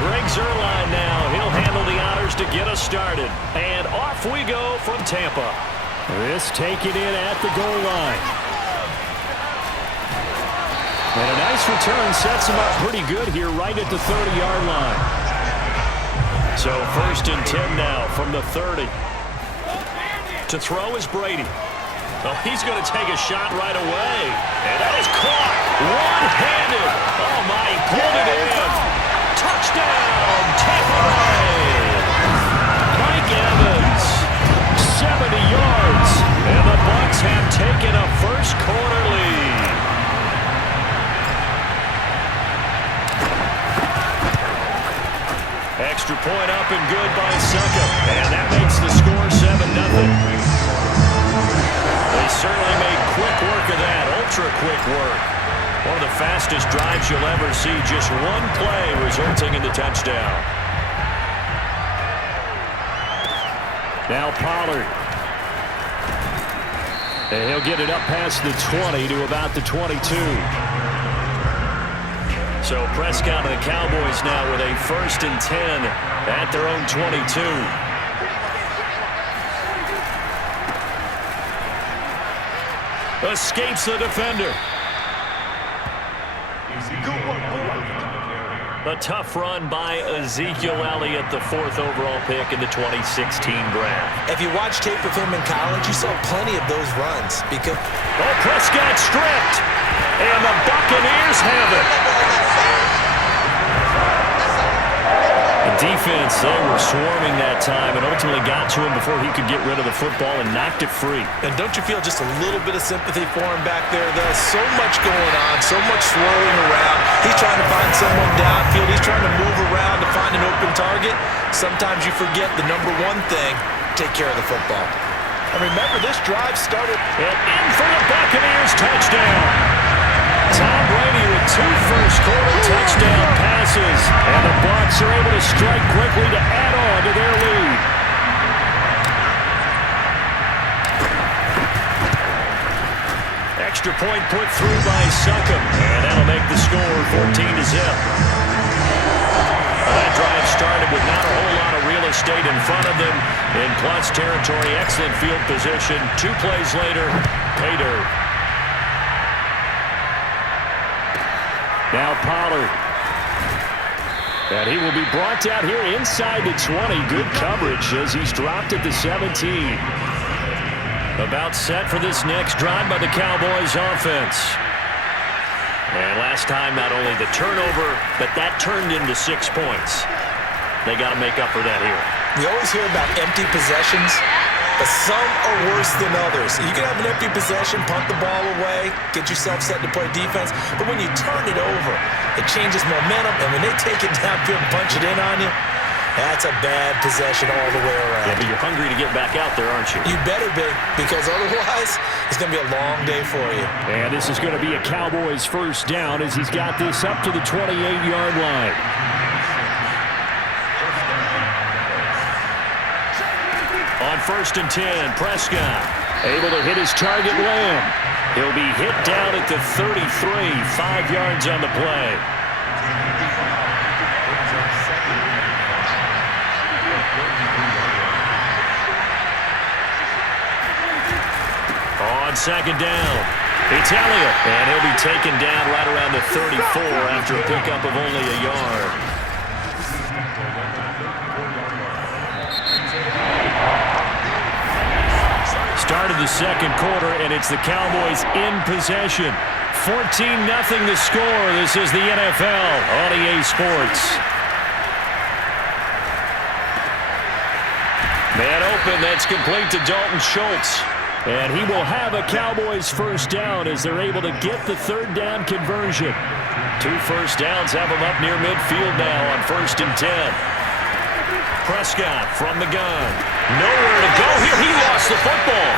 Greg Zuerlein now. He'll handle the honors to get us started. And off we go from Tampa. This taken in at the goal line. And a nice return sets him up pretty good here right at the 30-yard line. So 1st and 10 now from the 30. To throw is Brady. Oh, he's going to take a shot right away. And that is caught one-handed. Oh, my, he pulled it in. Touchdown, Tampa Bay. Mike Evans, 70 yards. And the Bucs have taken a first-quarter lead. Extra point up and good by Suckup. And that makes the score 7-0. They certainly made quick work of that, ultra-quick work. One of the fastest drives you'll ever see, just one play resulting in the touchdown. Now Pollard. And he'll get it up past the 20 to about the 22. So Prescott and the Cowboys now with a 1st and 10 at their own 22. Escapes the defender. A tough run by Ezekiel Elliott, the 4th overall pick in the 2016 draft. If you watch tape of him in college, you saw plenty of those runs. Because Prescott stripped, and the Buccaneers have it. The defense, they were swarming that time and ultimately got to him before he could get rid of the football and knocked it free. And don't you feel just a little bit of sympathy for him back there? There's so much going on, so much swirling around. He's trying to find someone downfield. He's trying to move around to find an open target. Sometimes you forget the number one thing, take care of the football. And remember, this drive started. And in for the Buccaneers, touchdown. Tom Brady with 2 first-quarter touchdown passes. And the Bucs are able to strike quickly to add on to their lead. Extra point put through by Suckup. And that'll make the score 14-0. That drive started with not a whole lot of real estate in front of them. In plus territory, excellent field position. 2 plays later, pay dirt. Now Pollard. And he will be brought down here inside the 20. Good coverage as he's dropped at the 17. About set for this next drive by the Cowboys offense. And last time, not only the turnover, but that turned into 6 points. They got to make up for that here. We always hear about empty possessions, but some are worse than others. You can have an empty possession, punt the ball away, get yourself set to play defense, but when you turn it over, it changes momentum, and when they take it downfield and punch it in on you, that's a bad possession all the way around. Yeah, but you're hungry to get back out there, aren't you? You better be, because otherwise, it's going to be a long day for you. And this is going to be a Cowboys first down as he's got this up to the 28-yard line. On 1st and 10, Prescott able to hit his target, Lamb. He'll be hit down at the 33, 5 yards on the play. On 2nd down, it's Elliott, and he'll be taken down right around the 34 after a pickup of only a yard. Start of the 2nd quarter, and it's the Cowboys in possession. 14-0 the score. This is the NFL on EA Sports. Man open, that's complete to Dalton Schultz. And he will have a Cowboys first down as they're able to get the 3rd down conversion. 2 first downs have them up near midfield now on 1st and 10. Prescott from the gun. Nowhere to go here. He lost the football.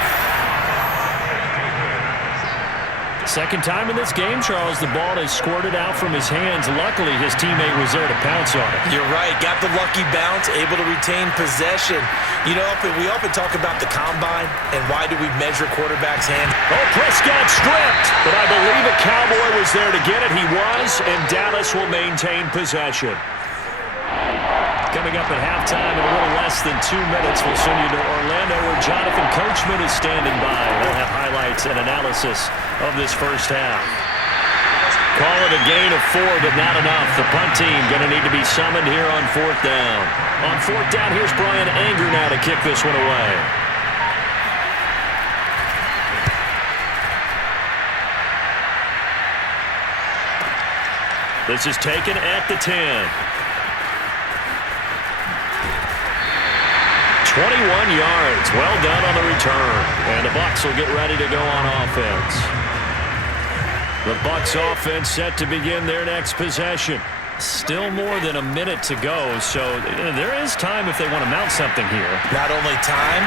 Second time in this game, Charles, the ball has squirted out from his hands. Luckily, his teammate was there to pounce on it. You're right. Got the lucky bounce, able to retain possession. You know, we often talk about the combine and why do we measure quarterbacks' hands. Oh, Prescott stripped, but I believe a Cowboy was there to get it. He was, and Dallas will maintain possession. coming up at halftime in a little less than 2 minutes. We'll send you to Orlando, where Jonathan Coachman is standing by. They'll have highlights and analysis of this first half. Call it a gain of 4, but not enough. The punt team going to need to be summoned here on 4th down. On 4th down, here's Brian Anger now to kick this one away. This is taken at the 10. 21 yards. Well done on the return. And the Bucs will get ready to go on offense. The Bucs offense set to begin their next possession. Still more than a minute to go, so there is time if they want to mount something here. Not only time,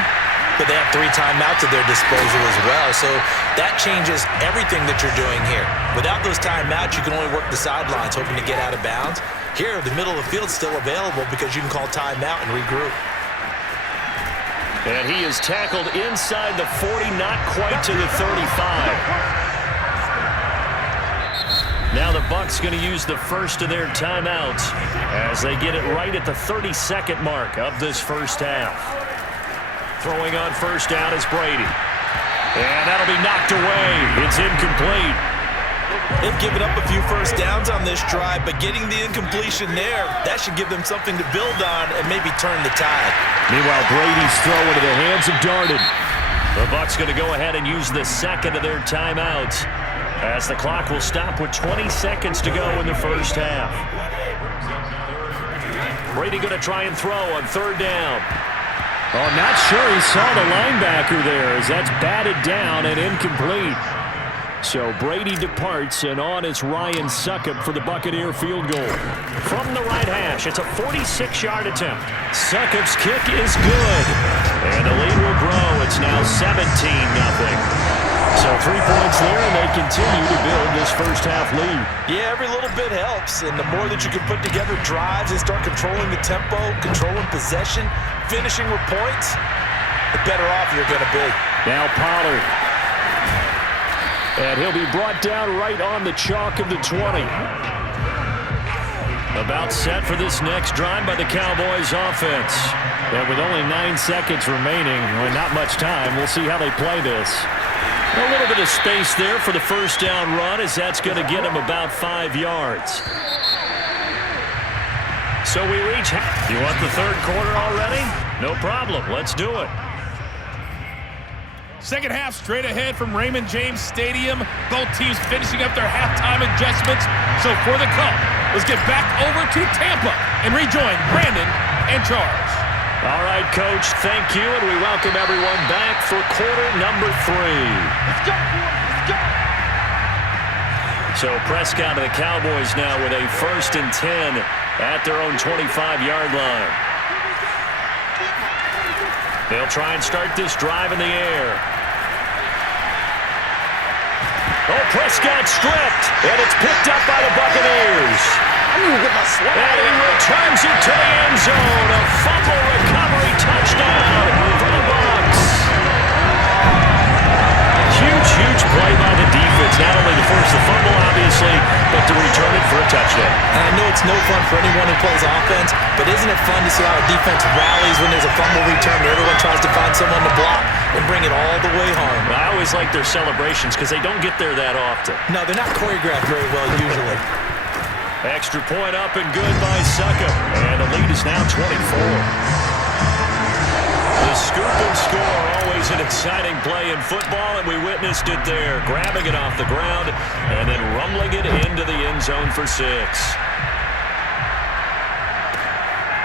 but they have 3 timeouts at their disposal as well. So that changes everything that you're doing here. Without those timeouts, you can only work the sidelines, hoping to get out of bounds. Here, the middle of the field's still available because you can call timeout and regroup. And he is tackled inside the 40, not quite to the 35. Now the Bucs going to use the first of their timeouts as they get it right at the 32nd mark of this first half. Throwing on first down is Brady. And that'll be knocked away. It's incomplete. They've given up a few first downs on this drive, but getting the incompletion there, that should give them something to build on and maybe turn the tide. Meanwhile, Brady's throw into the hands of Darden. The Bucs going to go ahead and use the second of their timeouts as the clock will stop with 20 seconds to go in the first half. Brady going to try and throw on 3rd down. Oh, not sure he saw the linebacker there as that's batted down and incomplete. So Brady departs, and on is Ryan Succop for the Buccaneer field goal. From the right hash, it's a 46-yard attempt. Succop's kick is good. And the lead will grow. It's now 17-0. So 3 points there, and they continue to build this first half lead. Yeah, every little bit helps, and the more that you can put together drives and start controlling the tempo, controlling possession, finishing with points, the better off you're going to be. Now Pollard. And he'll be brought down right on the chalk of the 20. About set for this next drive by the Cowboys offense. And with only 9 seconds remaining, well, not much time, we'll see how they play this. A little bit of space there for the first down run, as that's going to get him about 5 yards. So we reach. You want the 3rd quarter already? No problem. Let's do it. Second half straight ahead from Raymond James Stadium. Both teams finishing up their halftime adjustments. So for the call, let's get back over to Tampa and rejoin Brandon and Charles. All right, Coach, thank you, and we welcome everyone back for quarter number 3. Let's go, let's go. So Prescott and the Cowboys now with a 1st and 10 at their own 25-yard line. They'll try and start this drive in the air. Oh, Prescott stripped, and it's picked up by the Buccaneers. And he returns it to the end zone. A fumble recovery touchdown for the Bucs. Huge play by the defense. Not only to force the fumble, obviously, but to return it for a touchdown. And I know it's no fun for anyone who plays offense, but isn't it fun to see how a defense rallies when there's a fumble return and everyone tries to find someone to block and bring it all the way home? I always like their celebrations because they don't get there that often. No, they're not choreographed very well usually. Extra point up and good by Succop. And the lead is now 24. The scoop and score, always an exciting play in football, and we witnessed it there. Grabbing it off the ground and then rumbling it into the end zone for 6.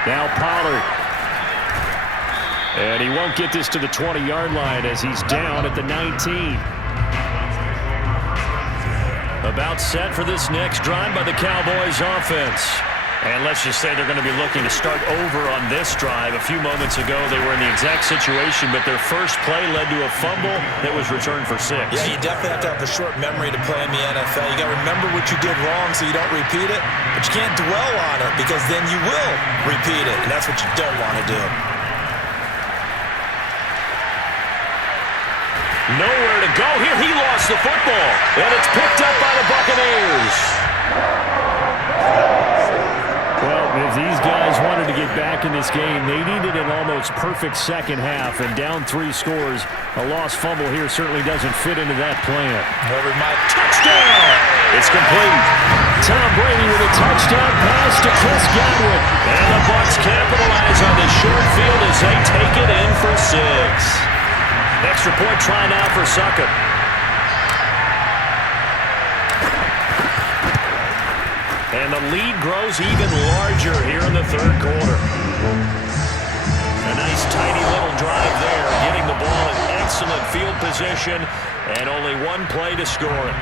Now Pollard. And he won't get this to the 20-yard line as he's down at the 19. About set for this next drive by the Cowboys offense. And let's just say they're going to be looking to start over on this drive. A few moments ago, they were in the exact situation, but their first play led to a fumble that was returned for 6. Yeah, you definitely have to have a short memory to play in the NFL. You got to remember what you did wrong so you don't repeat it, but you can't dwell on it because then you will repeat it, and that's what you don't want to do. Nowhere to go here. He lost the football, and it's picked up by the Buccaneers. Well, If these guys wanted to get back in this game, they needed an almost perfect second half, and down 3 scores. A lost fumble here certainly doesn't fit into that plan. Touchdown! It's complete. Tom Brady with a touchdown pass to Chris Godwin. And the Bucs capitalize on the short field as they take it in for 6. Extra point try now for Succop. And the lead grows even larger here in the third quarter. A nice tidy little drive there, getting the ball in excellent field position, and only 1 play to score it.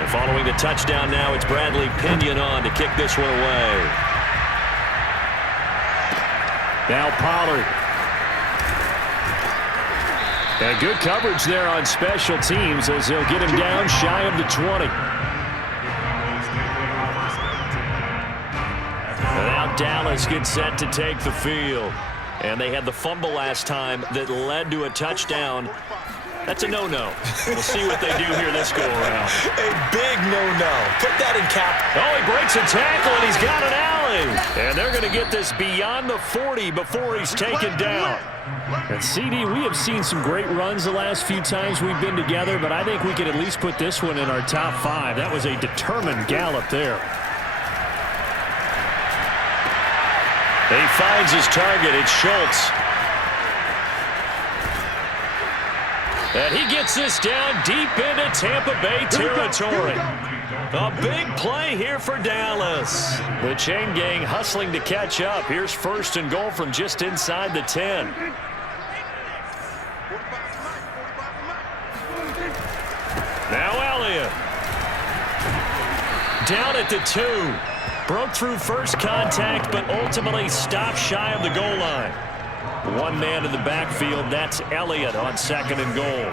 And following the touchdown now, it's Bradley Pinion on to kick this one away. Now Pollard. And good coverage there on special teams as they'll get him down shy of the 20. And now Dallas gets set to take the field. And they had the fumble last time that led to a touchdown. That's a no-no. We'll see what they do here this go-around. A big no-no. Put that in cap. Oh, he breaks a tackle, and he's got an alley. And they're going to get this beyond the 40 before he's taken down. And CD, we have seen some great runs the last few times we've been together, but I think we could at least put this one in our top 5. That was a determined gallop there. He finds his target. It's Schultz. And he gets this down deep into Tampa Bay territory. A big play here for Dallas. The chain gang hustling to catch up. Here's 1st and goal from just inside the 10. Now Elliott. Down at the 2. Broke through first contact, but ultimately stopped shy of the goal line. 1 man in the backfield. That's Elliott on 2nd and goal.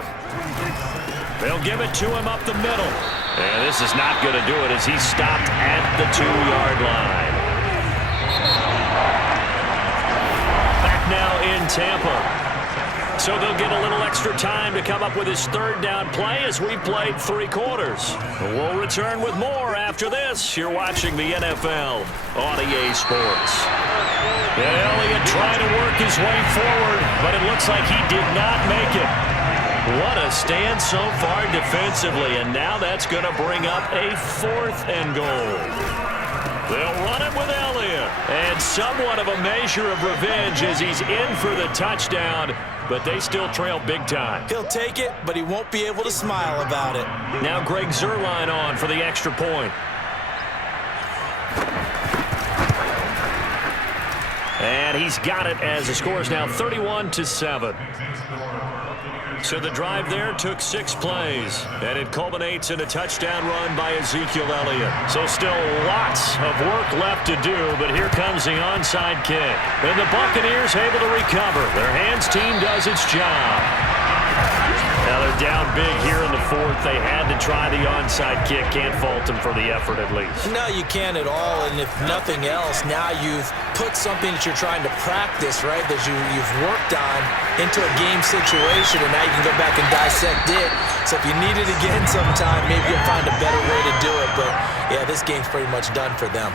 They'll give it to him up the middle. And this is not going to do it as he's stopped at the 2-yard line. Back now in Tampa. So they'll get a little extra time to come up with his 3rd down play as we've played 3 quarters. We'll return with more after this. You're watching the NFL on EA Sports. And Elliott trying to work his way forward, but it looks like he did not make it. What a stand so far defensively, and now that's going to bring up a 4th and goal. They'll run it with Elliott, and somewhat of a measure of revenge as he's in for the touchdown, but they still trail big time. He'll take it, but he won't be able to smile about it. Now Greg Zuerlein on for the extra point. And he's got it as the score is now 31-7. So the drive there took 6 plays, and it culminates in a touchdown run by Ezekiel Elliott. So still lots of work left to do, but here comes the onside kick. And the Buccaneers able to recover. Their hands team does its job. Now they're down big here in the 4th. They had to try the onside kick. Can't fault them for the effort at least. No, you can't at all, and if nothing else, now you've put something that you're trying to practice, right, that you've worked on into a game situation, and now you can go back and dissect it. So if you need it again sometime, maybe you'll find a better way to do it. But, yeah, this game's pretty much done for them.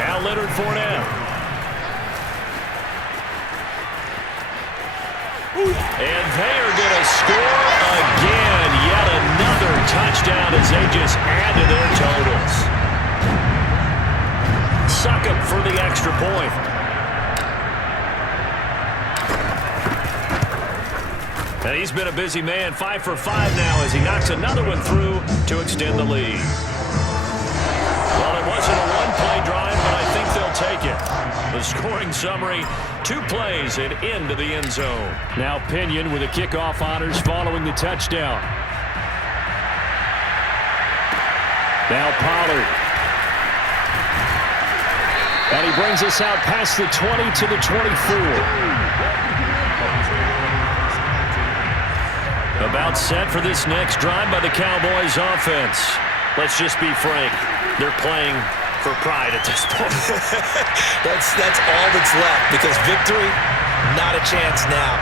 Now Leonard Fournette. And they are going to score again. Yet another touchdown as they just add to their totals. Succop for the extra point. And he's been a busy man. 5 for 5 now as he knocks another one through to extend the lead. Well, it wasn't a one-play drive, but I think they'll take it. The scoring summary, 2 plays and into the end zone. Now Pinion with the kickoff honors following the touchdown. Now Pollard. And he brings us out past the 20 to the 24. About set for this next drive by the Cowboys offense. Let's just be frank. They're playing for pride at this point. That's all that's left, because victory, not a chance now.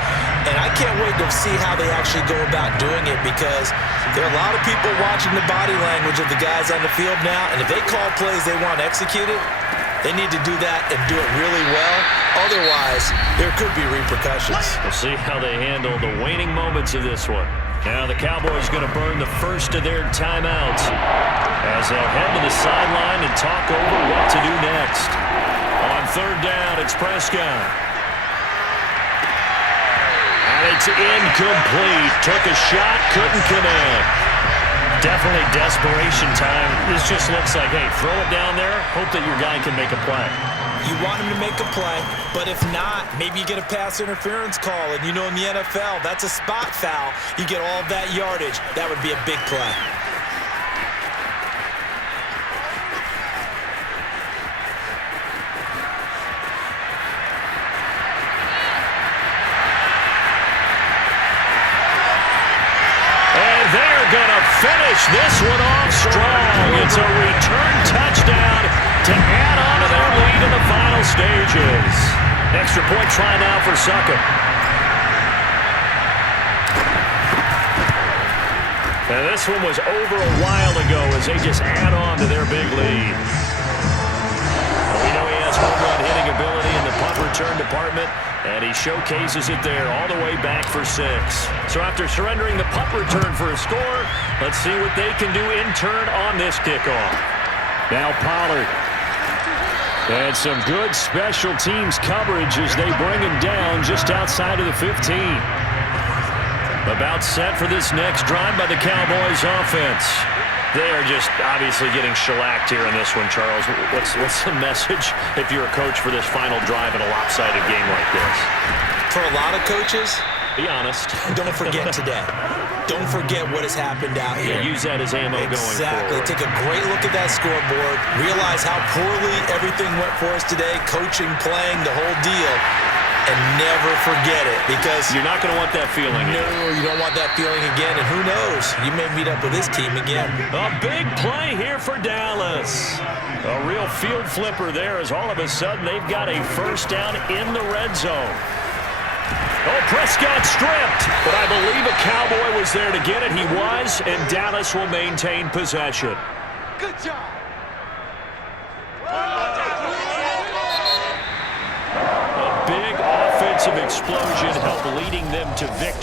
And I can't wait to see how they actually go about doing it, because there are a lot of people watching the body language of the guys on the field now, and if they call plays they want executed, They need to do that and do it really well. Otherwise, there could be repercussions. We'll see how they handle the waning moments of this one. Now the Cowboys going to burn the first of their timeouts as they'll head to the sideline and talk over what to do next. On third down, it's Prescott. And it's incomplete. Took a shot, couldn't connect. Definitely desperation time. This just looks like, hey, throw it down there, hope that your guy can make a play. You want him to make a play, but if not, maybe you get a pass interference call. And you know in the NFL, that's a spot foul. You get all that yardage. That would be a big play. Gonna finish this one off strong. It's a return touchdown to add on to their lead in the final stages. Extra point try now for Sucker. And this one was over a while ago as they just add on to their big lead. We know he has home run hitting ability in the punt return department, and he showcases it there all the way back for 6. So after surrendering the punt return for a score, let's see what they can do in turn on this kickoff. Now Pollard. And some good special teams coverage as they bring him down just outside of the 15. About set for this next drive by the Cowboys offense. They are just obviously getting shellacked here in this one, Charles. What's the message if you're a coach for this final drive in a lopsided game like this? For a lot of coaches, be honest. Don't forget today. Don't forget what has happened out here. Use that as ammo going forward. Exactly. Take a great look at that scoreboard. Realize how poorly everything went for us today. Coaching, playing, the whole deal. And never forget it, because you're not going to want that feeling. No, you don't want that feeling again. And who knows? You may meet up with this team again. A big play here for Dallas. A real field flipper there as all of a sudden they've got a first down in the red zone. Oh, Prescott stripped, but I believe a Cowboy was there to get it. He was, and Dallas will maintain possession. Good job. A big offensive explosion helped leading them to victory.